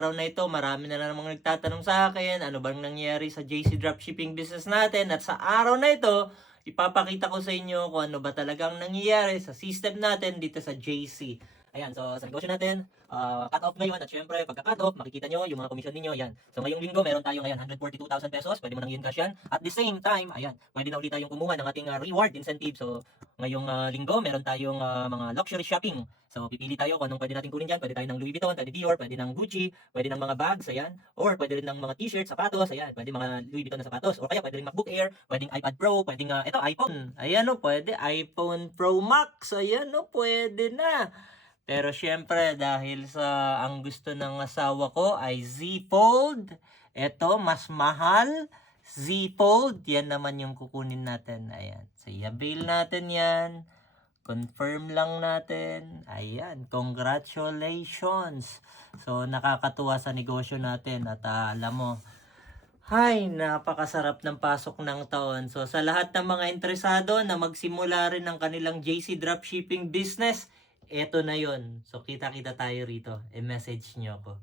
araw na ito, marami na namang nagtatanong sa akin, ano bang nangyayari sa JC Dropshipping business natin? At sa araw na ito, ipapakita ko sa inyo kung ano ba talagang nangyayari sa system natin dito sa JC. Ayan, so sa negosyo natin, cut off ngayon at syempre pagka cut off, makikita nyo yung mga commission ninyo, ayan. So ngayong linggo, meron tayo ngayon 142,000 pesos, pwede mo nang i-encash yan. At the same time, ayan, pwede na ulit tayong kumuha ng ating reward incentive. So ngayong linggo, meron tayong mga luxury shopping. So, pipili tayo kung anong pwede natin kunin dyan. Pwede tayo ng Louis Vuitton, pwede Dior, pwede ng Gucci, pwede ng mga bags, ayan. Or pwede rin ng mga t-shirts, sapatos, ayan. Pwede mga Louis Vuitton na sapatos. Or kaya pwede rin MacBook Air, pwedeng iPad Pro, pwedeng ito, iPhone. Ayan o, pwede iPhone Pro Max. Ayan o, pwede na. Pero syempre, dahil sa ang gusto ng asawa ko ay Z Fold, ito, mas mahal. Z Fold, yan naman yung kukunin natin. Ayan. So, i-avail natin yan. Confirm lang natin. Ayan, congratulations. So, nakakatuwa sa negosyo natin at alam mo, ay, napakasarap ng pasok ng taon. So, sa lahat ng mga interesado na magsimula rin ng kanilang JC Dropshipping business, eto na yon. So, kita-kita tayo rito. E-message nyo ako.